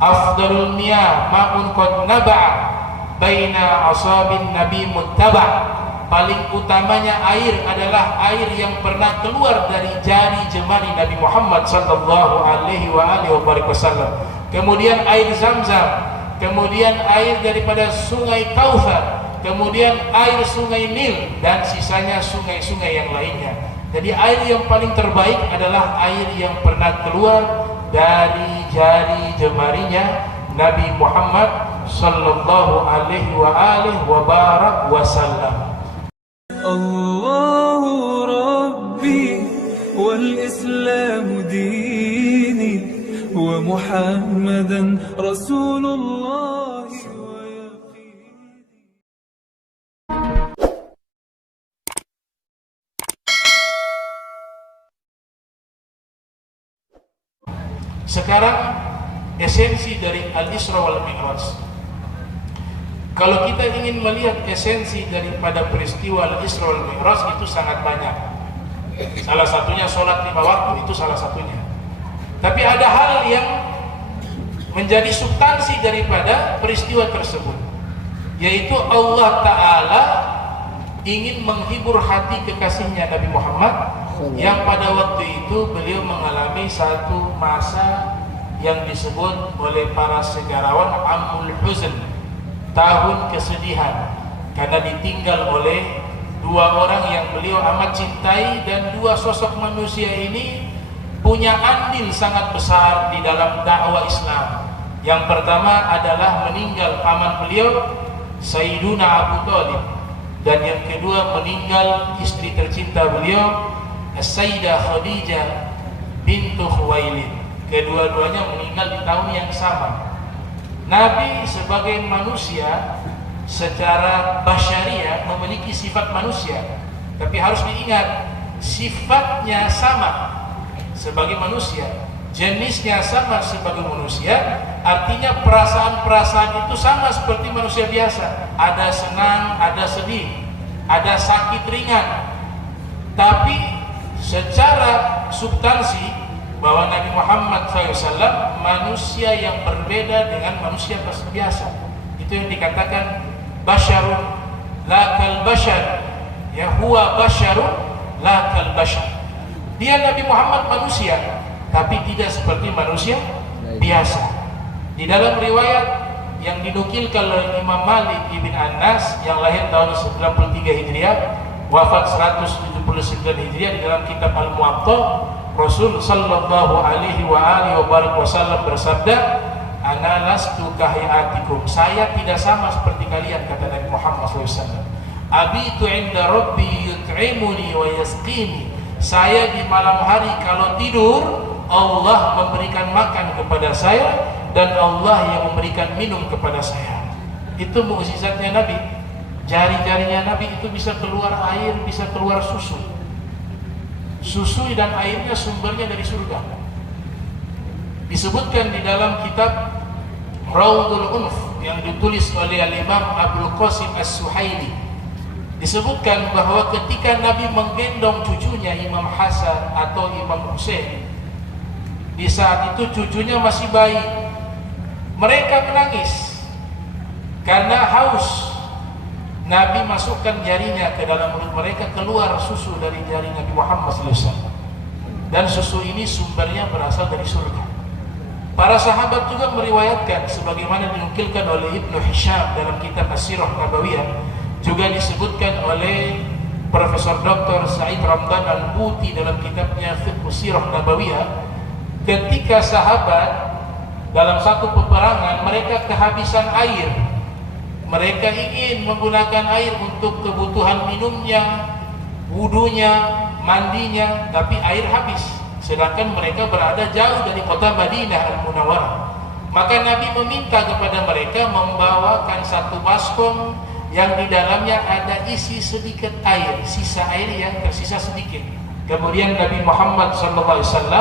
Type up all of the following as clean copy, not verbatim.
afdalul miyah ma'un qad naba'a baina asabin nabi muttaba. Paling utamanya air adalah air yang pernah keluar dari jari jemari Nabi Muhammad sallallahu alaihi wasallam. Kemudian air Zamzam, kemudian air daripada sungai Kautsar, kemudian air sungai Nil, dan sisanya sungai-sungai yang lainnya. Jadi air yang paling terbaik adalah air yang pernah keluar dari jari jemarinya Nabi Muhammad sallallahu alaihi wasallam. الله ربي والإسلام ديني ومحمدا رسول الله Sekarang esensi dari Al-Isra wal Mi'raj. Kalau kita ingin melihat esensi daripada peristiwa Al-Isra wal Mi'raj itu sangat banyak. Salah satunya sholat 5 waktu, itu salah satunya. Tapi ada hal yang menjadi substansi daripada peristiwa tersebut, yaitu Allah Ta'ala ingin menghibur hati kekasihnya Nabi Muhammad, yang pada waktu itu beliau mengalami satu masa yang disebut oleh para sejarawan Amul Huzn, tahun kesedihan, karena ditinggal oleh dua orang yang beliau amat cintai, dan dua sosok manusia ini punya andil sangat besar di dalam dakwah Islam. Yang pertama adalah meninggal paman beliau Sayyiduna Abu Thalib, dan yang kedua meninggal istri tercinta beliau Sayyidah Khadijah bintu Khuwailid. Kedua-duanya meninggal di tahun yang sama. Nabi sebagai manusia secara basyariah memiliki sifat manusia, tapi harus diingat sifatnya sama sebagai manusia, jenisnya sama sebagai manusia, artinya perasaan-perasaan itu sama seperti manusia biasa. Ada senang, ada sedih, ada sakit ringan. Tapi secara substansi bahwa Nabi Muhammad SAW manusia yang berbeda dengan manusia biasa. Itu yang dikatakan basyarun la kal bashar, ya huwa basyarun la kal bashar. Dia Nabi Muhammad manusia, tapi tidak seperti manusia biasa. Di dalam riwayat yang dinukilkan oleh Imam Malik ibn Anas yang lahir tahun 93 Hijriah, wafat 179 Hijriah, di dalam kitab Al-Muwatta, Rasul sallallahu alaihi wasallam bersabda, ana lastu kahiyatikum, saya tidak sama seperti kalian, kata Nabi Muhammad SAW. Abitu inda rabbi yut'imuni wa yasqini, saya di malam hari kalau tidur Allah memberikan makan kepada saya, dan Allah yang memberikan minum kepada saya. Itu mukjizatnya Nabi. Jari-jarinya Nabi itu bisa keluar air, bisa keluar susu. Susu dan airnya sumbernya dari surga. Disebutkan di dalam kitab Raudhul Unuf yang ditulis oleh Al-Imam Abdul Qasim As-Suhaili, disebutkan bahwa ketika Nabi menggendong cucunya Imam Hasan atau Imam Hussein, di saat itu cucunya masih bayi, mereka menangis karena haus. Nabi masukkan jarinya ke dalam mulut mereka, keluar susu dari jari Nabi Muhammad SAW, dan susu ini sumbernya berasal dari surga. Para sahabat juga meriwayatkan, sebagaimana dinukilkan oleh Ibnu Hisham dalam kitab As-Sirah Nabawiyah, juga disebutkan oleh Profesor Dr. Said Ramdan Al-Buti dalam kitabnya Fiqh Sirah Nabawiyah, ketika sahabat dalam satu peperangan mereka kehabisan air. Mereka ingin menggunakan air untuk kebutuhan minumnya, wudunya, mandinya, tapi air habis. Sedangkan mereka berada jauh dari kota Madinah Al-Munawwarah. Maka Nabi meminta kepada mereka membawakan satu baskom yang di dalamnya ada isi sedikit air, sisa air yang tersisa sedikit. Kemudian Nabi Muhammad SAW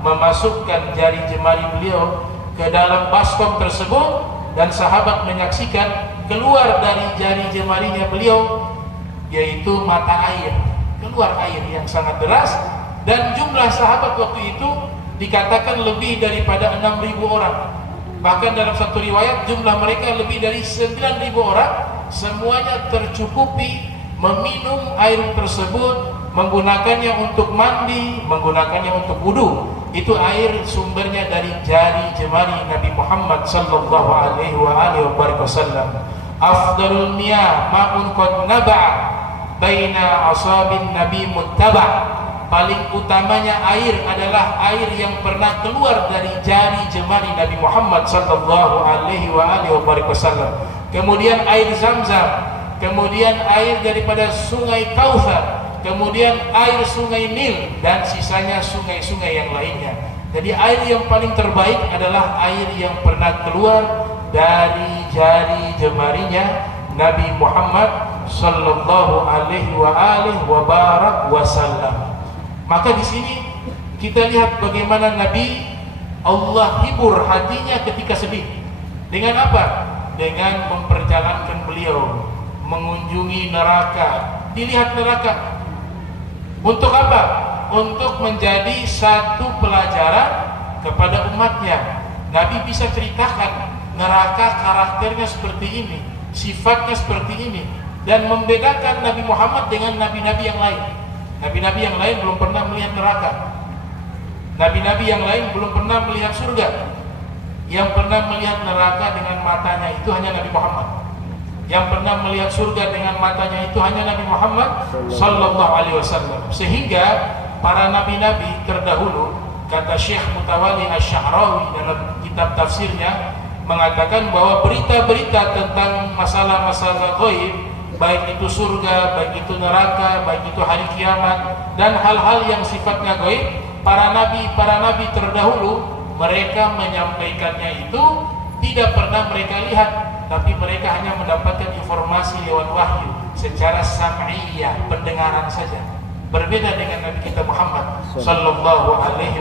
memasukkan jari jemari beliau ke dalam baskom tersebut, dan sahabat menyaksikan keluar dari jari jemarinya beliau yaitu mata air, keluar air yang sangat deras, dan jumlah sahabat waktu itu dikatakan lebih daripada 6.000 orang. Bahkan dalam satu riwayat jumlah mereka lebih dari 9.000 orang, semuanya tercukupi meminum air tersebut, menggunakannya untuk mandi, menggunakannya untuk wudu. Itu air sumbernya dari jari jemari Nabi Muhammad sallallahu alaihi wasallam. Afdalul miyah ma'un qad naba'a baina asabin nabi muttaba'. Paling utamanya air adalah air yang pernah keluar dari jari jemari Nabi Muhammad sallallahu alaihi wasallam. Kemudian air Zamzam, kemudian air daripada sungai Kautsar, kemudian air sungai Nil, dan sisanya sungai-sungai yang lainnya. Jadi air yang paling terbaik adalah air yang pernah keluar dari jari jemarinya Nabi Muhammad sallallahu alaihi wasallam. Maka di sini kita lihat bagaimana Nabi Allah hibur hatinya ketika sedih. Dengan apa? Dengan memperjalankan beliau mengunjungi neraka. Dilihat neraka. Untuk apa? Untuk menjadi satu pelajaran kepada umatnya. Nabi bisa ceritakan neraka karakternya seperti ini, sifatnya seperti ini, dan membedakan Nabi Muhammad dengan nabi-nabi yang lain. Nabi-nabi yang lain belum pernah melihat neraka. Nabi-nabi yang lain belum pernah melihat surga. Yang pernah melihat neraka dengan matanya itu hanya Nabi Muhammad. Yang pernah melihat surga dengan matanya itu hanya Nabi Muhammad sallallahu alaihi wasallam. Sehingga para nabi-nabi terdahulu, kata Syekh Mutawalli Asy-Sya'rawi dalam kitab tafsirnya, mengatakan bahwa berita-berita tentang masalah-masalah ghaib, baik itu surga, baik itu neraka, baik itu hari kiamat, dan hal-hal yang sifatnya gaib, para nabi terdahulu mereka menyampaikannya itu tidak pernah mereka lihat, tapi mereka hanya mendapatkan informasi lewat wahyu secara sam'iyah, pendengaran saja. Berbeda dengan Nabi kita Muhammad sallallahu alaihi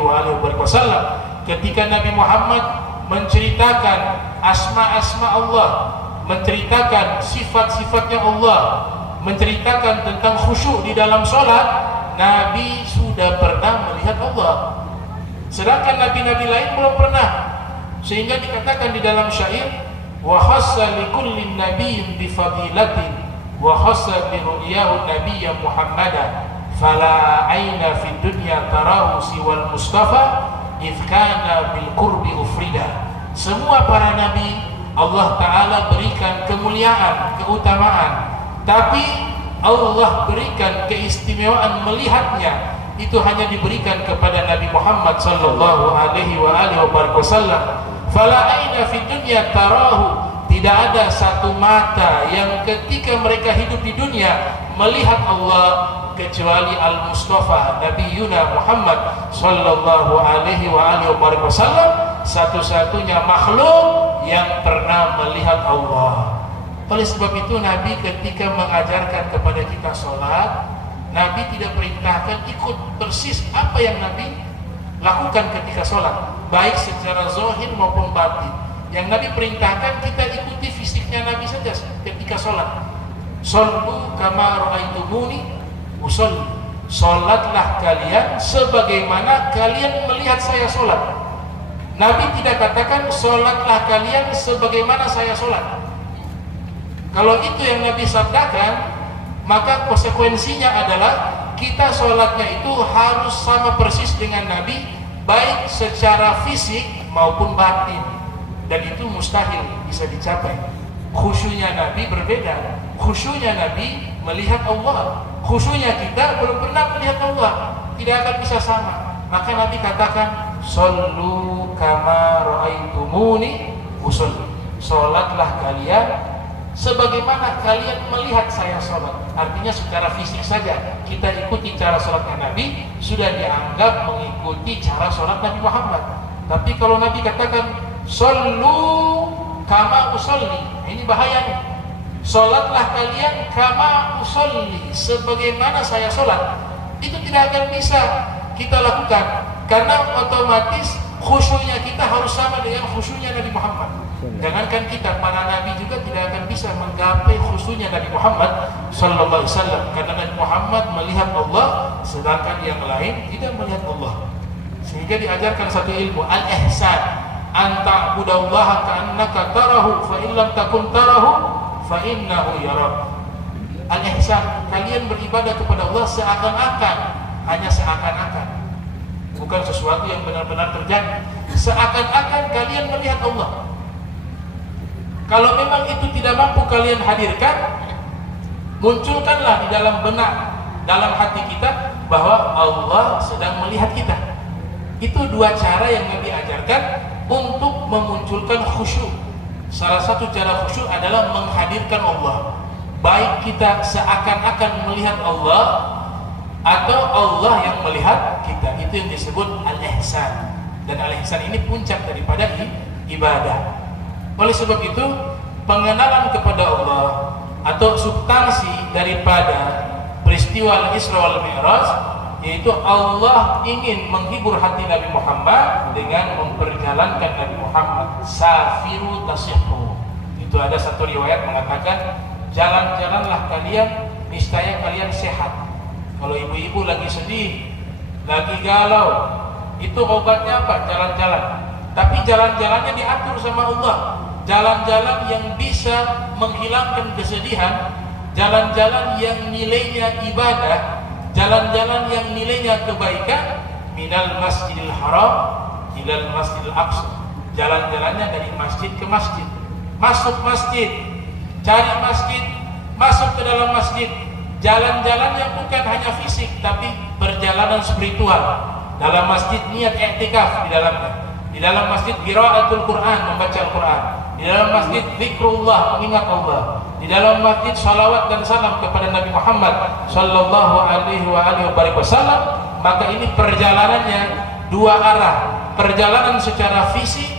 wasallam. Ketika Nabi Muhammad menceritakan asma-asma Allah, menceritakan sifat-sifatnya Allah, menceritakan tentang khusyuk di dalam sholat, Nabi sudah pernah melihat Allah. Sedangkan nabi-nabi lain belum pernah. Sehingga dikatakan di dalam syair, wa khassa likulli nabiyyin bi fadilatin wa khassa bi ru'yahu nabiyya Muhammadan fala aina fid dunya tarahu siwal mustafa idh kana bil qurbi ufrida. Semua para nabi Allah Ta'ala berikan kemuliaan, keutamaan, tapi Allah berikan keistimewaan melihatnya itu hanya diberikan kepada Nabi Muhammad sallallahu alaihi wasallam. Fala aina fid dunya tarahu, tidak ada satu mata yang ketika mereka hidup di dunia melihat Allah kecuali Al-Mustafa Nabi Yuna Muhammad sallallahu alaihi wasallam, satu-satunya makhluk yang pernah melihat Allah. Oleh sebab itu Nabi ketika mengajarkan kepada kita sholat, Nabi tidak perintahkan ikut persis apa yang Nabi lakukan ketika sholat, baik secara zahir maupun batin. Yang Nabi perintahkan kita ikuti fisiknya Nabi saja ketika sholat. Shollu kama ra'aitumuni usolli. Sholatlah kalian sebagaimana kalian melihat saya sholat. Nabi tidak katakan sholatlah kalian sebagaimana saya sholat. Kalau itu yang Nabi sabdakan, maka konsekuensinya adalah kita sholatnya itu harus sama persis dengan Nabi, baik secara fisik maupun batin. Dan itu mustahil bisa dicapai. Khusyunya Nabi berbeda. Khusyunya Nabi melihat Allah. Khusyunya kita belum pernah melihat Allah, tidak akan bisa sama. Maka Nabi katakan, Sallu kama ra'aitumuni usolli. Sholatlah kalian sebagaimana kalian melihat saya sholat. Artinya secara fisik saja kita ikuti cara sholatnya Nabi, sudah dianggap mengikuti cara sholat Nabi Muhammad. Tapi kalau Nabi katakan Sallu kama usolli, ini bahayanya. Sholatlah kalian kama usolli, sebagaimana saya sholat. Itu tidak akan bisa kita lakukan, karena otomatis khusyuknya kita harus sama dengan khusyuknya Nabi Muhammad. Jangankan kita, para nabi juga tidak akan bisa menggapai khusyuknya Nabi Muhammad sallallahu alaihi wasallam, karena Nabi Muhammad melihat Allah sedangkan yang lain tidak melihat Allah. Sehingga diajarkan satu ilmu, al-ihsan. anta'budallaha ka'annaka tarahu fa in lam takun tarahu fa innahu yarak. Al-ihsan, kalian beribadah kepada Allah seakan-akan, hanya seakan-akan, bukan sesuatu yang benar-benar terjadi. Seakan-akan kalian melihat Allah. Kalau memang itu tidak mampu kalian hadirkan, munculkanlah di dalam benak, dalam hati kita bahwa Allah sedang melihat kita. Itu dua cara yang Nabi ajarkan untuk memunculkan khusyuk. Salah satu cara khusyuk adalah menghadirkan Allah. Baik kita seakan-akan melihat Allah atau Allah yang melihat kita. Itu yang disebut al-ihsan. Dan al-ihsan ini puncak daripada ibadah. Oleh sebab itu, pengenalan kepada Allah atau substansi daripada peristiwa Al-Isra wal Mi'raj, yaitu Allah ingin menghibur hati Nabi Muhammad dengan memperjalankan Nabi Muhammad. Safiru tasihhu. Itu ada satu riwayat mengatakan, jalan-jalanlah kalian, niscaya kalian sehat. Kalau ibu-ibu lagi sedih, lagi galau, itu obatnya apa? Jalan-jalan. Tapi jalan-jalannya diatur sama Allah. Jalan-jalan yang bisa menghilangkan kesedihan, jalan-jalan yang nilainya ibadah, jalan-jalan yang nilainya kebaikan. Minal masjidil haram ilal masjidil aqsa. Jalan-jalannya dari masjid ke masjid. Masuk masjid, cari masjid, masuk ke dalam masjid. Jalan-jalan yang bukan hanya fisik, tapi perjalanan spiritual. Dalam masjid niat i'tikaf di dalamnya. Di dalam masjid qiraatul Quran, membaca Al-Quran. Di dalam masjid zikrullah, mengingat Allah. Di dalam masjid salawat dan salam kepada Nabi Muhammad sallallahu alaihi wasallam. Maka ini perjalanannya dua arah. Perjalanan secara fisik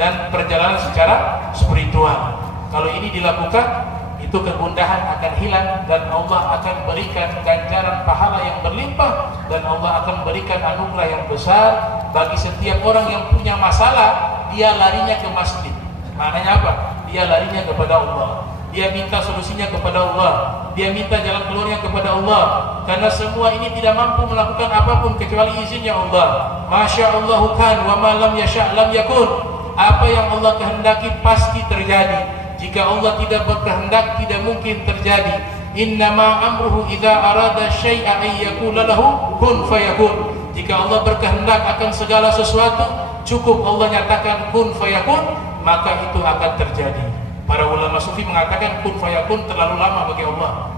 dan perjalanan secara spiritual. Kalau ini dilakukan, itu kegundahan akan hilang dan Allah akan berikan ganjaran pahala yang berlimpah, dan Allah akan berikan anugerah yang besar bagi setiap orang yang punya masalah. Dia larinya ke masjid. Maknanya apa? Dia larinya kepada Allah. Dia minta solusinya kepada Allah. Dia minta jalan keluarnya kepada Allah. Karena semua ini tidak mampu melakukan apapun kecuali izinnya Allah. Masya Allahu kan wa ma lam yasha' lam yakun. Apa yang Allah kehendaki pasti terjadi. Jika Allah tidak berkehendak, tidak mungkin terjadi. Innama amruhu idza arada syai'an ay yaqula lahu kun fayakun. Jika Allah berkehendak akan segala sesuatu, cukup Allah nyatakan kun fayakun, maka itu akan terjadi. Para ulama sufi mengatakan kun fayakun terlalu lama bagi Allah.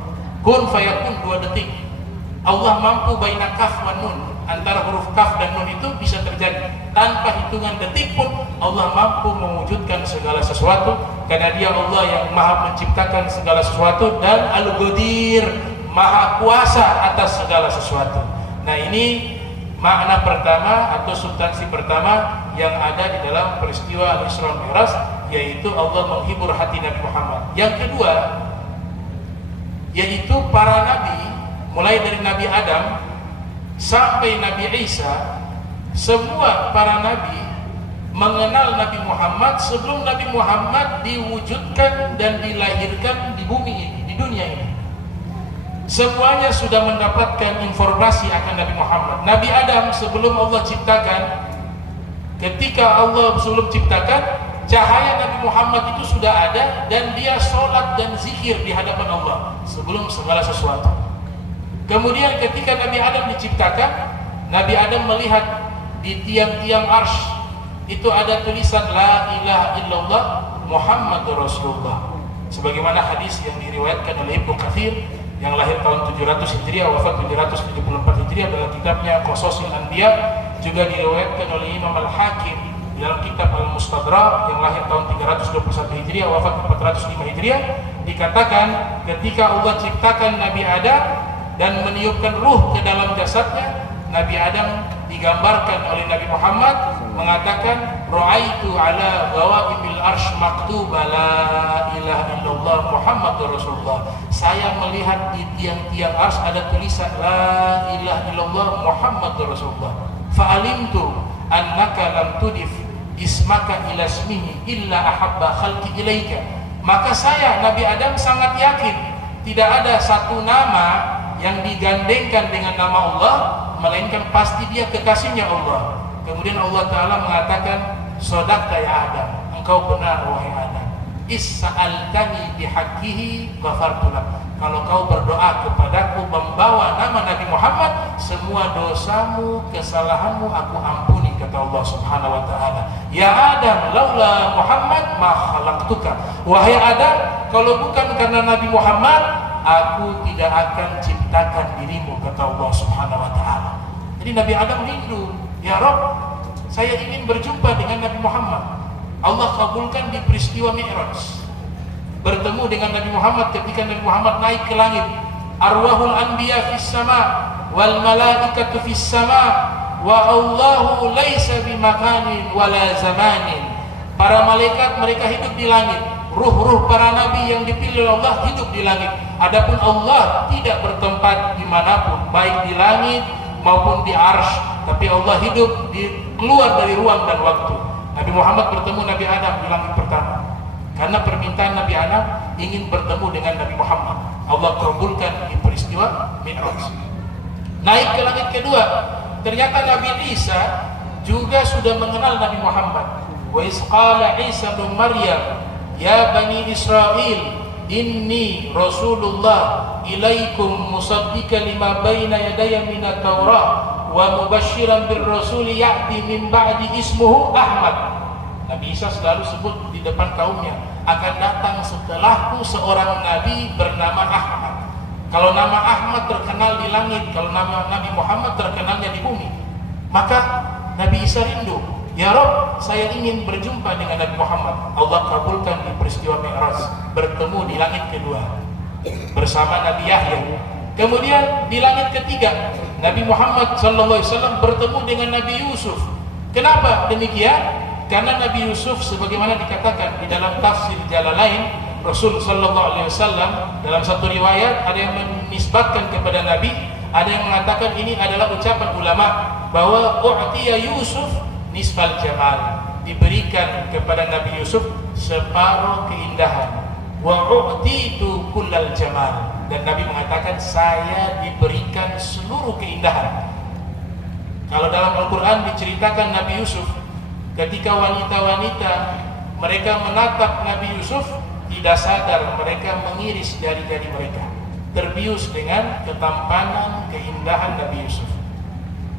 Kun fayakun 2 detik. Allah mampu baina kaf wa nun, antara huruf kaf dan nun itu bisa terjadi. Tanpa hitungan detik pun Allah mampu mewujudkan segala sesuatu, karena Dia Allah yang Maha menciptakan segala sesuatu dan Al-Qadir, Maha kuasa atas segala sesuatu. Nah, ini makna pertama atau substansi pertama yang ada di dalam peristiwa Al-Isra wal Mi'raj, yaitu Allah menghibur hati Nabi Muhammad. Yang kedua, yaitu para nabi, mulai dari Nabi Adam sampai Nabi Isa, semua para nabi mengenal Nabi Muhammad sebelum Nabi Muhammad diwujudkan dan dilahirkan di bumi ini, di dunia ini. Semuanya sudah mendapatkan informasi akan Nabi Muhammad. Nabi Adam sebelum Allah ciptakan, ketika Allah sebelum ciptakan, cahaya Nabi Muhammad itu sudah ada, dan dia sholat dan zikir di hadapan Allah sebelum segala sesuatu. Kemudian ketika Nabi Adam diciptakan, Nabi Adam melihat di tiang-tiang arsy itu ada tulisan La ilaha illallah Muhammadur Rasulullah. Sebagaimana hadis yang diriwayatkan oleh Ibnu Katsir yang lahir tahun 700 Hijriah, wafat 774 Hijriah, dalam kitabnya Qasasul Anbiya. Juga diriwayatkan oleh Imam Al-Hakim dalam kitab Al-Mustadrak yang lahir tahun 321 Hijriah, wafat 405 Hijriah. Dikatakan ketika Allah ciptakan Nabi Adam dan meniupkan ruh ke dalam jasadnya, Nabi Adam digambarkan oleh Nabi Muhammad mengatakan, Ra'aitu ala ghawaimil arsy maktuba la ilaha illallah Muhammadur Rasulullah. Saya melihat di tiang-tiang arsy ada tulisan La ilaha illallah Muhammadur Rasulullah. Fa'alimtu annaka lam tudif ismaka ila ismihi illa ahabba khalqi ilaika. Maka saya, Nabi Adam, sangat yakin tidak ada satu nama yang digandengkan dengan nama Allah, melainkan pasti dia kekasihnya Allah. Kemudian Allah Ta'ala mengatakan, Sodaqta ya Adam, engkau benar wahai Adam. Is-sa'altani bihaqqihi ghafartu lak. Kalau kau berdoa kepadaku membawa nama Nabi Muhammad, semua dosamu, kesalahanmu aku ampuni, kata Allah Subhanahu wa taala. Ya Adam, laula Muhammad ma khalaqtuka. Wahai Adam, kalau bukan karena Nabi Muhammad, aku tidak akan ciptakan dirimu, kata Allah Subhanahu wa taala. Jadi Nabi Adam rindu, ya Rabb, saya ingin berjumpa dengan Nabi Muhammad. Allah kabulkan di peristiwa Mi'raj. Bertemu dengan Nabi Muhammad ketika Nabi Muhammad naik ke langit. Arwahul anbiya fis sama wal malaikatu fis sama wa Allahu laisa bimakanin wala zamanin. Para malaikat mereka hidup di langit. Ruh-ruh para nabi yang dipilih Allah hidup di langit. Adapun Allah tidak bertempat dimanapun, baik di langit maupun di arsy. Tapi Allah hidup keluar dari ruang dan waktu. Nabi Muhammad bertemu Nabi Adam di langit pertama. Karena permintaan Nabi Adam ingin bertemu dengan Nabi Muhammad, Allah kabulkan di peristiwa Mi'raj. Naik ke langit kedua, ternyata Nabi Isa juga sudah mengenal Nabi Muhammad. Wa isqala Isa bin Maryam, ya Bani Israel, inni Rasulullah ilaikum musaddiqan lima baina yadayya minat Taurat wa mubasysyiran bir rasul ya'ti min ba'di ismuhu Ahmad. Nabi Isa selalu sebut di depan kaumnya, akan datang setelahku seorang nabi bernama Ahmad. Kalau nama Ahmad terkenal di langit, kalau nama Nabi Muhammad terkenalnya di bumi. Maka Nabi Isa rindu, ya Rabb, saya ingin berjumpa dengan Nabi Muhammad. Allah kabulkan di peristiwa Mi'raj, bertemu di langit kedua bersama Nabi Yahya. Kemudian di langit ketiga, Nabi Muhammad SAW bertemu dengan Nabi Yusuf. Kenapa demikian? Karena Nabi Yusuf sebagaimana dikatakan di dalam tafsir Jalalain, Rasul sallallahu alaihi wasallam dalam satu riwayat ada yang menisbatkan kepada Nabi, ada yang mengatakan ini adalah ucapan ulama bahwa u'tiya Yusuf nisfal jamal, diberikan kepada Nabi Yusuf separuh keindahan. Wa u'titu kullal jamal, dan Nabi mengatakan saya diberikan seluruh keindahan. Kalau dalam Al-Qur'an diceritakan Nabi Yusuf ketika wanita-wanita mereka menatap Nabi Yusuf, tidak sadar mereka mengiris jari-jari mereka, terbius dengan ketampanan, keindahan Nabi Yusuf.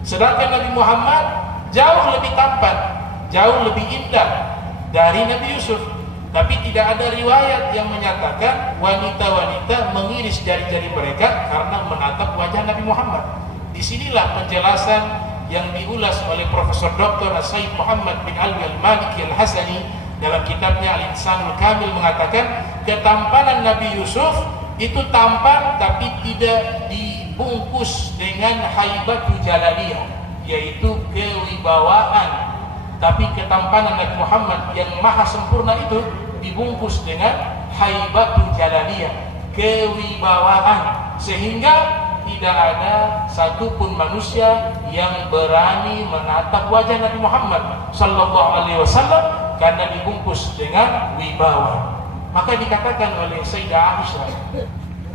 Sedangkan Nabi Muhammad jauh lebih tampan, jauh lebih indah dari Nabi Yusuf. Tapi tidak ada riwayat yang menyatakan wanita-wanita mengiris jari-jari mereka karena menatap wajah Nabi Muhammad. Disinilah penjelasan yang diulas oleh Profesor Dr. Said Muhammad bin Ali Al-Maliki Al-Hasani dalam kitabnya Al-Insanul Kamil, mengatakan ketampanan Nabi Yusuf itu tampan tapi tidak dibungkus dengan haibatu jalaliyah, yaitu kewibawaan. Tapi ketampanan Nabi Muhammad yang maha sempurna itu dibungkus dengan haibatu jalaliyah, kewibawaan, sehingga tidak ada satupun manusia yang berani menatap wajah Nabi Muhammad sallallahu alaihi wasallam karena dibungkus dengan wibawa. Maka dikatakan oleh Sayyidah Aisyah,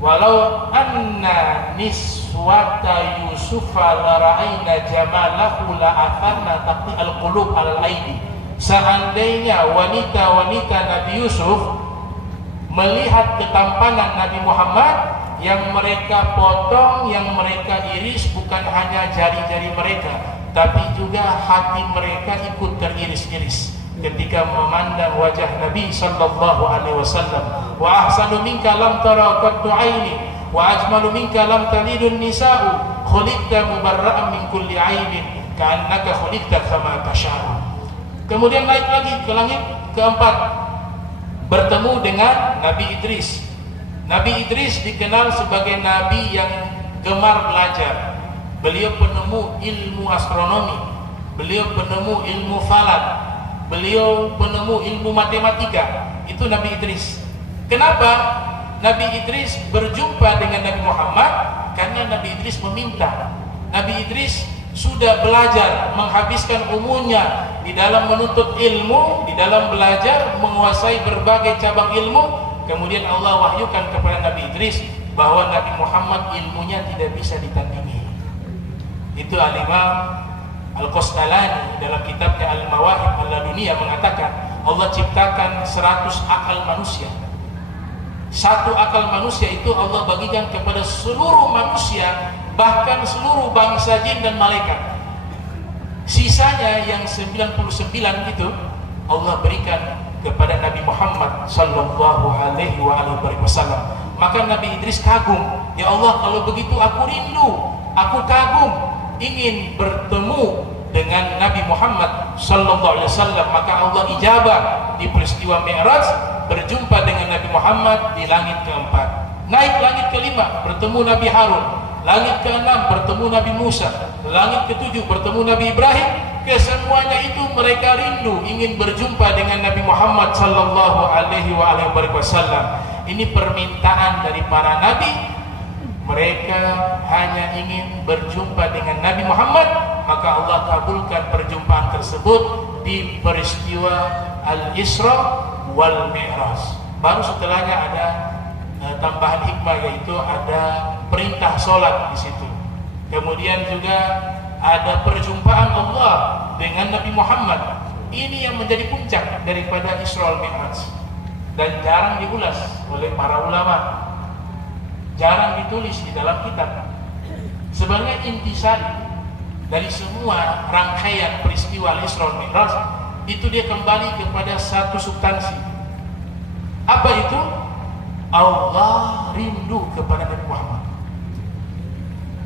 walau anna niswata Yusufa la ra'ayna jamalahu la atharna taqti al-qulub al-aidi. Seandainya wanita-wanita Nabi Yusuf melihat ketampanan Nabi Muhammad, yang mereka potong, yang mereka iris bukan hanya jari-jari mereka, tapi juga hati mereka ikut teriris-iris ketika memandang wajah Nabi sallallahu alaihi wasallam. Wa ahsanu minka lam tara qattu aini wa ajmalu minka lam talidun nisa'u khuliqta mubarra'an min kulli aibin ka'annaka khuliqta kama tasha'u. Kemudian naik lagi ke langit keempat, bertemu dengan Nabi Idris. Nabi Idris dikenal sebagai nabi yang gemar belajar. Beliau penemu ilmu astronomi, beliau penemu ilmu falak, beliau penemu ilmu matematika. Itu Nabi Idris. Kenapa Nabi Idris berjumpa dengan Nabi Muhammad? Karena Nabi Idris meminta. Nabi Idris sudah belajar, menghabiskan umurnya di dalam menuntut ilmu, di dalam belajar, menguasai berbagai cabang ilmu. Kemudian Allah wahyukan kepada Nabi Idris bahwa Nabi Muhammad ilmunya tidak bisa ditandingi. Itu Al-Imam Al-Qastalani dalam kitabnya Al-Mawahib Al-Laduniyah mengatakan Allah ciptakan 100 akal manusia. Satu akal manusia itu Allah bagikan kepada seluruh manusia, bahkan seluruh bangsa jin dan malaikat. Sisanya yang 99 itu Allah berikan kepada Nabi Muhammad sallallahu alaihi wasallam. Maka Nabi Idris kagum, ya Allah, kalau begitu aku rindu, aku kagum, ingin bertemu dengan Nabi Muhammad sallallahu alaihi wasallam. Maka Allah ijabah di peristiwa Mi'raj, berjumpa dengan Nabi Muhammad di langit keempat. Naik langit kelima, bertemu Nabi Harun. Langit keenam, bertemu Nabi Musa. Langit ketujuh, bertemu Nabi Ibrahim. Kesemuanya itu mereka rindu, ingin berjumpa dengan Nabi Muhammad sallallahu alaihi wasallam. Ini permintaan dari para nabi. Mereka hanya ingin berjumpa dengan Nabi Muhammad, maka Allah kabulkan perjumpaan tersebut di peristiwa Al-Isra wal Mi'raj. Baru setelahnya ada tambahan hikmah, yaitu ada perintah sholat di situ. Kemudian juga ada perjumpaan Allah dengan Nabi Muhammad. Ini yang menjadi puncak daripada Isra wal Mi'raj dan jarang diulas oleh para ulama, jarang ditulis di dalam kitab. Sebenarnya intisari dari semua rangkaian peristiwa Isra wal Mi'raj itu dia kembali kepada satu substansi. Apa itu? Allah rindu kepada Nabi Muhammad.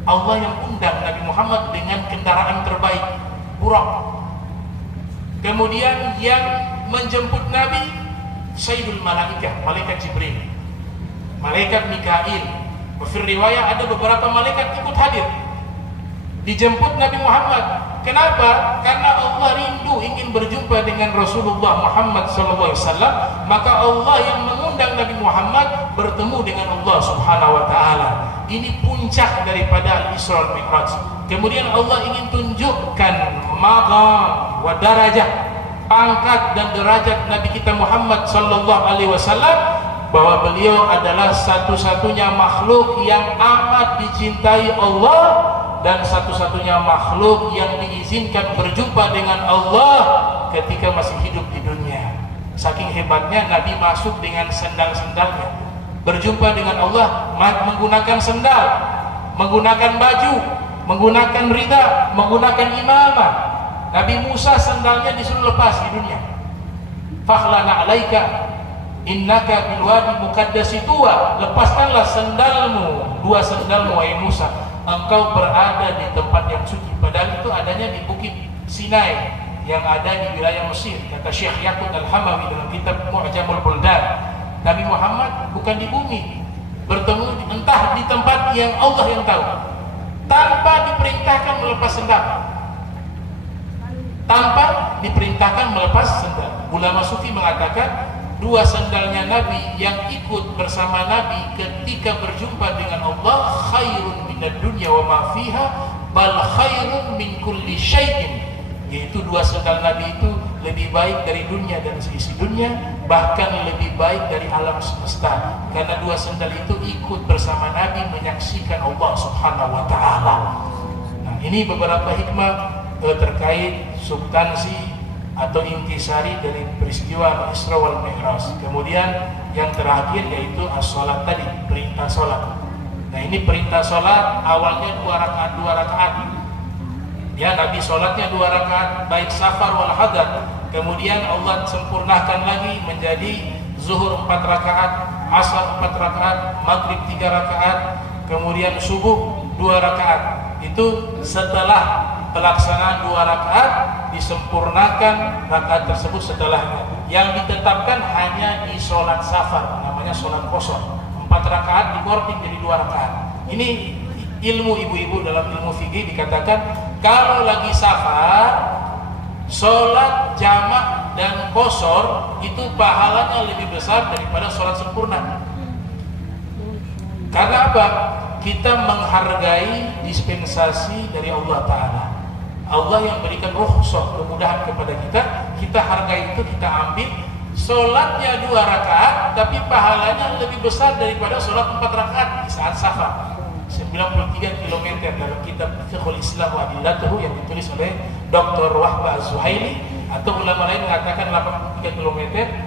Allah yang undang Nabi Muhammad dengan kendaraan terbaik, Buraq. Kemudian yang menjemput Nabi Sayyidul Malaikah, malaikat Jibril, malaikat Mikail. Di riwayat ada beberapa malaikat ikut hadir dijemput Nabi Muhammad. Kenapa? Karena Allah rindu ingin berjumpa dengan Rasulullah Muhammad SAW. Maka Allah yang mengundang Nabi Muhammad bertemu dengan Allah Subhanahu Wa Taala. Ini puncak daripada Al-Isra wal Mi'raj. Kemudian Allah ingin tunjukkan maqam wa darajah, pangkat dan derajat Nabi kita Muhammad sallallahu alaihi wasallam, bahwa beliau adalah satu-satunya makhluk yang amat dicintai Allah dan satu-satunya makhluk yang diizinkan berjumpa dengan Allah ketika masih hidup di dunia. Saking hebatnya Nabi masuk dengan sendal-sendalnya, berjumpa dengan Allah menggunakan sendal, menggunakan baju, menggunakan rida, menggunakan imamah. Nabi Musa sendalnya disuruh lepas di dunia. Fakhlana alaika innaka bil wadi muqaddasi tuwa, lepaskanlah sendalmu, dua sendalmu wahai Musa, engkau berada di tempat yang suci. Padahal itu adanya di Bukit Sinai yang ada di wilayah Mesir. Kata Syekh Yaqut Al-Hamawi dalam kitab Mu'jamul Buldan, Nabi Muhammad bukan di bumi, bertemu entah di tempat yang Allah yang tahu, tanpa diperintahkan melepas sendal, tanpa diperintahkan melepas sendal. Ulama sufi mengatakan dua sendalnya Nabi yang ikut bersama Nabi ketika berjumpa dengan Allah khairun minad dunya wa ma fiha bal khairun min kulli syai'in, yaitu dua sendal Nabi itu lebih baik dari dunia dan seisi dunia, bahkan lebih baik dari alam semesta, karena dua sendal itu ikut bersama Nabi menyaksikan Allah Subhanahu wa Ta'ala. Nah, ini beberapa hikmah terkait substansi atau intisari dari peristiwa Isra wal Mi'raj. Kemudian yang terakhir yaitu as-salat tadi, perintah salat. Nah, ini perintah salat awalnya 2 rakaat. Ya, Nabi salatnya 2 rakaat baik safar wal hadar. Kemudian Allah sempurnakan lagi menjadi zuhur 4 rakaat, asar 4 rakaat, maghrib 3 rakaat, kemudian subuh 2 rakaat. Itu setelah pelaksanaan 2 rakaat disempurnakan rakaat tersebut setelahnya. Yang ditetapkan hanya di sholat safar, namanya sholat qasar, 4 rakaat dikorting jadi 2 rakaat. Ini ilmu ibu-ibu dalam ilmu fikih dikatakan kalau lagi safar sholat jamak dan qasar itu pahalanya lebih besar daripada sholat sempurna. Karena apa? Kita menghargai dispensasi dari Allah Ta'ala. Allah yang berikan rukhsah, kemudahan kepada kita, kita hargai itu, kita ambil. Sholatnya 2 rakaat, tapi pahalanya lebih besar daripada sholat 4 rakaat di saat safar. 93 km dalam kitab Fiqhul Islam wa Adillatuhu yang ditulis oleh Dr. Wahbah Az-Zuhaili, atau ulama lain mengatakan 83 km.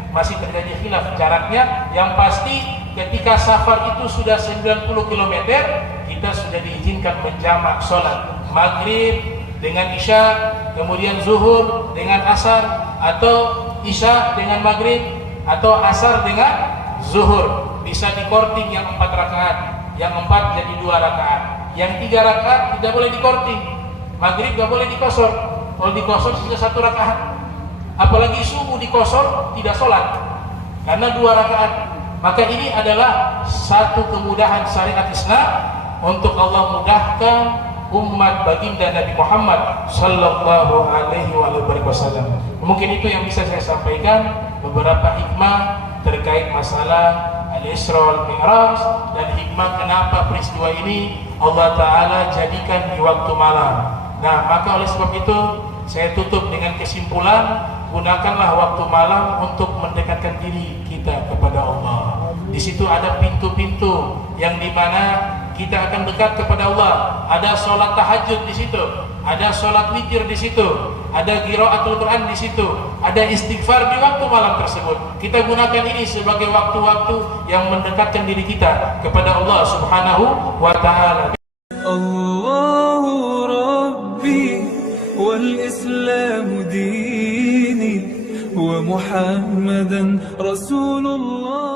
Masih terjadi khilaf jaraknya. Yang pasti ketika safar itu sudah 90 km, kita sudah diizinkan menjamak sholat maghrib dengan isya, kemudian zuhur dengan asar, atau isya dengan maghrib, atau asar dengan zuhur. Bisa dikorting yang 4 rakaat, yang 4 jadi 2 rakaat, yang 3 rakaat tidak boleh dikorting. Maghrib gak boleh dikosor, kalau dikosor sisa 1 rakaat. Apalagi subuh dikosor tidak sholat karena 2 rakaat. Maka ini adalah satu kemudahan syariat Islam untuk Allah mudahkan umat baginda Nabi Muhammad sallallahu alaihi wasallam. Mungkin itu yang bisa saya sampaikan, beberapa hikmah terkait masalah Al-Isra wal Mi'raj, dan hikmah kenapa peristiwa ini Allah Ta'ala jadikan di waktu malam. Nah, maka oleh sebab itu saya tutup dengan kesimpulan, gunakanlah waktu malam untuk mendekatkan diri kita kepada Allah. Di situ ada pintu-pintu yang dimana kita akan dekat kepada Allah. Ada sholat tahajud di situ, ada sholat witir di situ, ada qiraatul Quran di situ, ada istighfar di waktu malam tersebut. Kita gunakan ini sebagai waktu-waktu yang mendekatkan diri kita kepada Allah Subhanahu wa Ta'ala. Allahu Rabbi wal Islam dini wa Muhammadan Rasulullah.